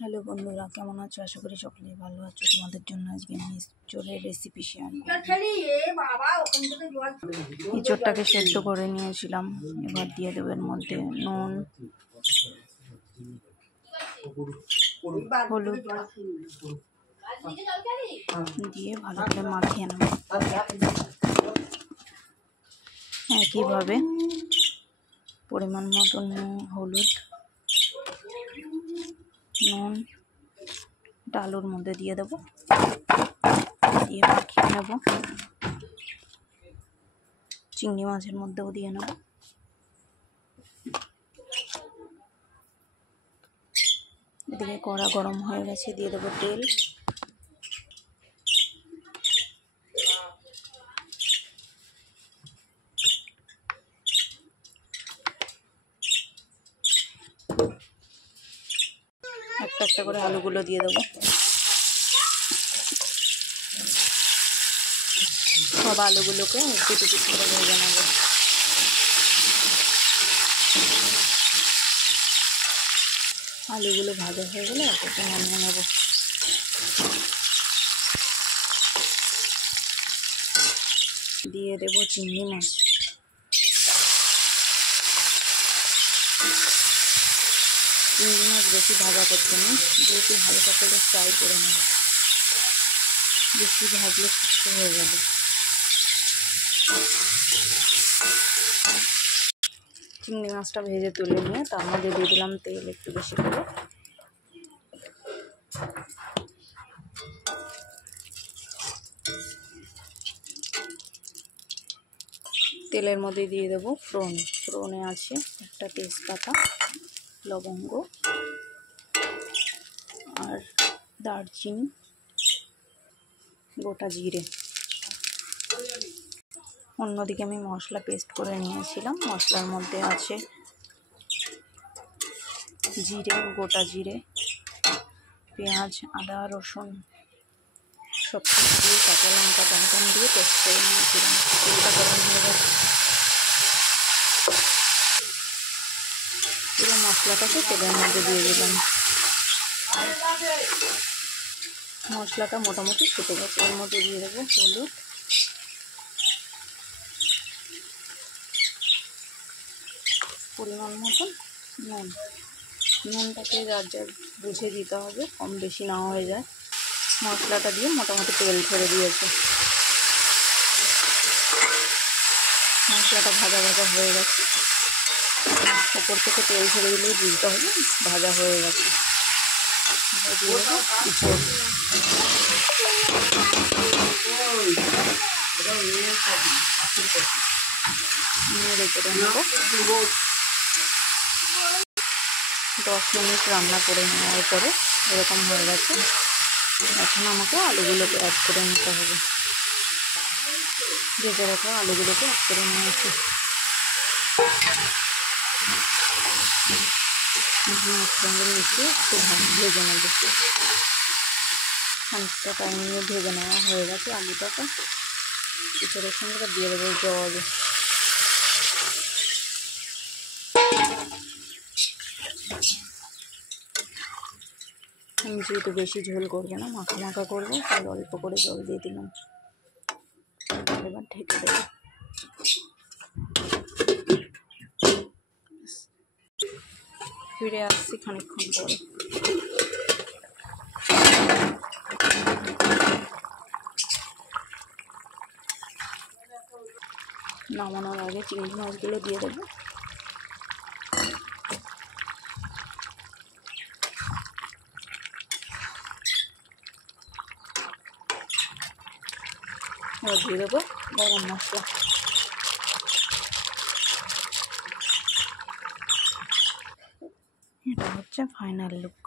Hello বন্ধুরা, কেমন আছো? আশা করি সকলেই ভালো আছো। তোমাদের জন্য আজকে আমি এঁচোড়ের রেসিপি শেয়ার করব। এঁচোড়টাকে সেদ্ধ করে নিয়েছিলাম, এবার দিয়ে দেবো এর মধ্যে নুন, হলুদ দিয়ে ভালো করে মাখিয়ে নেব। একইভাবে পরিমাণ মতো হলুদ, নুন আলুর মধ্যে দিয়ে দেবো, দিয়ে মাখিয়ে নেব। চিংড়ি মাছের মধ্যেও দিয়ে নেব। এদিকে কড়া গরম হয়ে গেছে, দিয়ে দেবো তেল। একটা একটা করে আলুগুলো দিয়ে দেবো। সব আলুগুলোকে একটু একটু করে ভেজে নেব। আলুগুলো ভাজা হয়ে গেলে ওটাকে নামিয়ে নেব। দিয়ে দেব চিংড়ি মাছ। চিংড়ি মাছ বেশি ভাজা করতে নেই, যেহেতু হালকা করে ফ্রাই করে নেব। বেশি ভাজলে শক্ত হয়ে যাবে। চিংড়ি মাছটা ভেজে তুলে নিয়ে তার মধ্যে দিয়ে দিলাম তেল একটু বেশি করে। তেলের মধ্যে দিয়ে দেবো ফোড়ন। ফোড়নে আছে একটা তেজপাতা, লবঙ্গ আর দারচিনি, গোটা জিরে। অন্যদিকে আমি মশলা পেস্ট করে নিয়েছিলাম। মশলার মধ্যে আছে জিরে, গোটা জিরে, পেঁয়াজ, আদা, রসুন সব কিছু দিয়ে কাঁচা লঙ্কা টমেটো দিয়ে পেস্ট করে নিয়েছিলাম। তেলটা গরম হয়ে গেছে, পুরো মশলাটাকে তেলের মধ্যে দিয়ে দিলাম। মশলাটা মোটামুটি ফুটে গেছে, এর মধ্যে দিয়ে দেবো হলুদ, পরিমাণ মতো নুন। নুনটাকে যার যার বুঝে দিতে হবে, কম বেশি না হয়ে যায়। মশলাটা দিয়ে মোটামুটি তেল ছেড়ে দিয়েছে। মশলাটা ভাজা ভাজা হয়ে গেছে। ওপর থেকে তেল ছেড়ে দিলেই বুঝতে হবে ভাজা হয়ে গেছে। দিয়ে দেবো এঁচোড়। রেখে দেবো 10 মিনিট রান্না করে নেওয়ার পরে এরকম হয়ে গেছে। এখন আমাকে আলুগুলোকে অ্যাড করে নিতে হবে। ভেজে রাখা আলুগুলোকে অ্যাড করে নিয়েছি। একসঙ্গে মিশিয়ে একটু ভেজে নেব। খানিকটা টাইম নিয়ে ভেজে নেওয়া হয়ে গেছে আলুটাকে। এঁচোড়ের সঙ্গে দিয়ে দেবো জল। আমি যেহেতু বেশি ঝোল করবো না, মাখা মাখা করবো, তাই অল্প করে জল দিয়ে দিলাম। এবার ঢেকে দেবো। ফিরে আসছি খানিকক্ষণ পরে। নামানোর আগে চিংড়ি মাছগুলো দিয়ে দেবো। এবার দিয়ে দেবো গরম মশলা। এটা হচ্ছে ফাইনাল লুক।